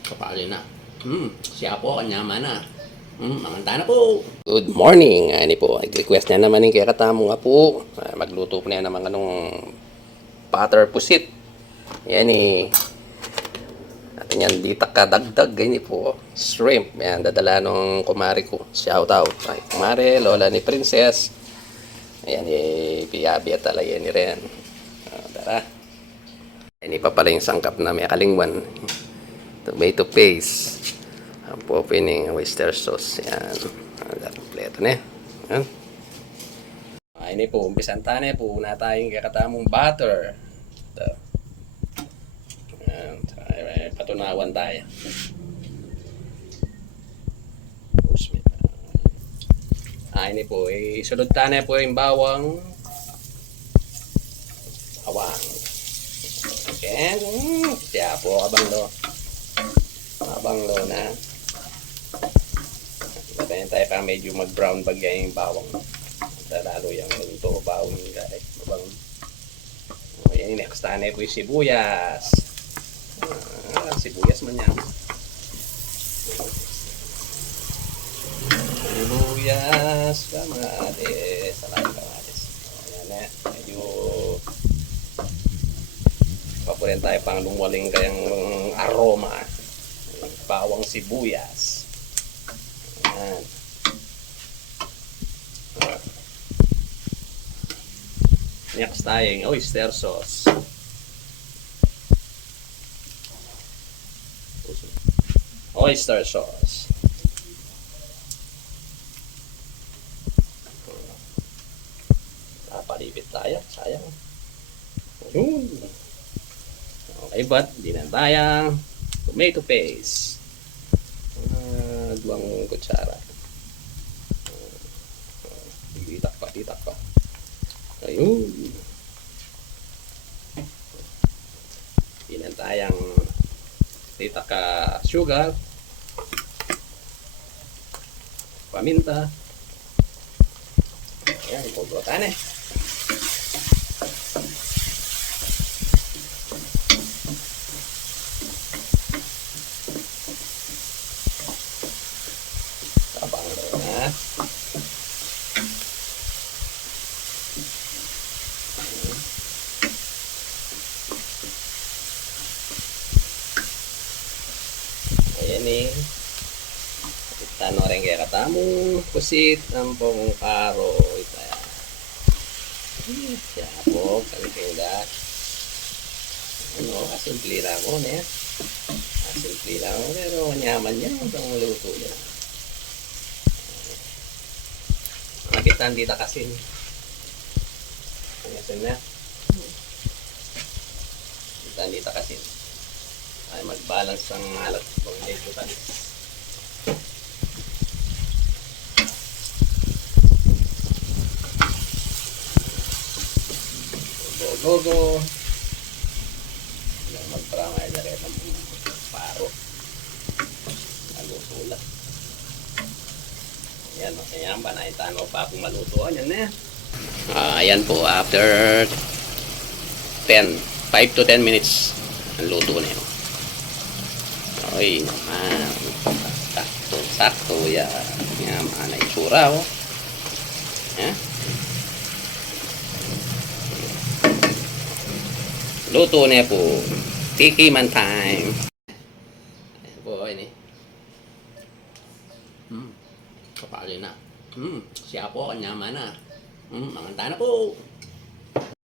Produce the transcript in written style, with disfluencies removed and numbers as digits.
Kapali na. Siya po, kanyama na. Manganta na po. Good morning. Ani po, request niya naman yung kaya katamo nga po. Magluto po niya naman anong butter pusit. Yan eh. Atin yan, di takadagdag. Ganyan po. Shrimp. Yan, dadala nung kumari ko. Shout out. Ay, kumari, lola ni Princess. Ayan eh, biyabiya talaga yan ni Ren. Tara. Yan pa pala yung sangkap na may kalingwan. Tomato paste. Ang opening oyster sauce. Yan. Kompleto na. Yan. Ini po, umpisan tayo po na tayong kakatamong butter. Ito. Yan. Patunawan tayo. Ini po, isulod tayo po yung bawang. Okay. Siya po, abang lo na. Batayin tayo pa medyo mag-brown bagay yung bawang. Lalo yung luto, bawang guys. Yan, next tayo po yung sibuyas. Sibuyas man yan. Sibuyas, kamatis. Salamat kamatis. Yan eh, medyo papurin tayo pang lumuling kayang aroma. Bawang sibuyas. Ayan. Next tayo yung oyster sauce. Oyster sauce. Napalipit tayo. Sayang. Ayun. Okay, but hindi na tayang tomato paste. 2 kutsara. Titak pa. Ayun. Hindi na tayang titak ka sugar. Paminta. Ayan, ipubutan eh. Abang na. Ayan eh. Tano rin kaya katamong pusit ang pong karo. Siya po, kalikila. Simple lang mo na. Simple lang mo, pero manyaman yan ang luto yan. Nakitaan dito kasi. Ngayon na. Nakitaan dito kasi. Ay mag-balance ang halat. Kung medyo talis. Go. Magparamay na rin ang paro. Maluto lang. Ayan ba na itano pa kung malutuan yan na. Ayan po, after 5 to 10 minutes ang luto na yun. Okay naman. Sakto yan. Yan na itsura oh. Yan. Luto na po. Tikiman time. Ayan po, ini. Kapali na. Siya po, kanyama na. Manganta na po.